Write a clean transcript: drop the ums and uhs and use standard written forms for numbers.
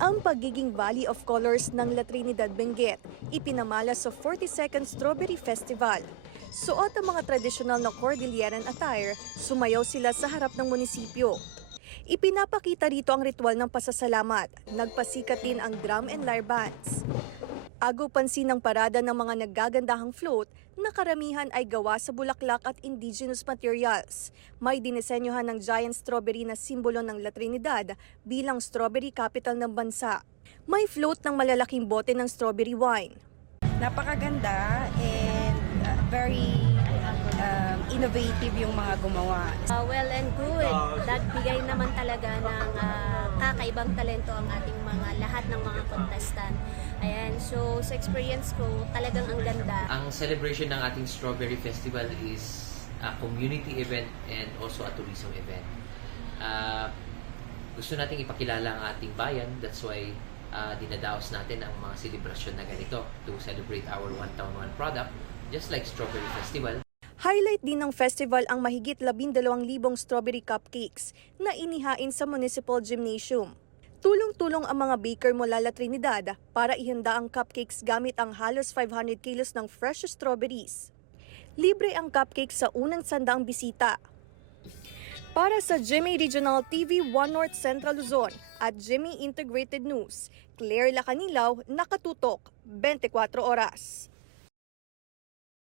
Ang pagiging Valley of Colors ng La Trinidad Benguet ipinamala sa 42nd Strawberry Festival. Suot ang mga tradisyonal na Cordilleran attire, sumayaw sila sa harap ng munisipyo. Ipinapakita rito ang ritual ng pasasalamat, nagpasikat din ang drum and lyre bands. Agaw pansin ng parada ng mga naggagandahang float na karamihan ay gawa sa bulaklak at indigenous materials. May dinisenyohan ng giant strawberry na simbolo ng La Trinidad bilang strawberry capital ng bansa. May float ng malalaking bote ng strawberry wine. Napakaganda and very innovative yung mga gumawa. Well and good. Nagbigay naman talaga ng kakaibang talento ang ating mga lahat ng mga contestant. Ayan, so sa experience ko, talagang ang ganda. Ang celebration ng ating Strawberry Festival is a community event and also a tourism event. Gusto nating ipakilala ang ating bayan, that's why dinadaos natin ang mga selebrasyon na ganito to celebrate our One Town One product, just like Strawberry Festival. Highlight din ng festival ang mahigit 12,000 strawberry cupcakes na inihain sa Municipal Gymnasium. Tulong-tulong ang mga baker mula La Trinidad para ihanda ang cupcakes gamit ang halos 500 kilos ng fresh strawberries. Libre ang cupcakes sa unang 100 bisita. Para sa GMA Regional TV 1 North Central Luzon at GMA Integrated News, Claire Lacanilaw, nakatutok 24 oras.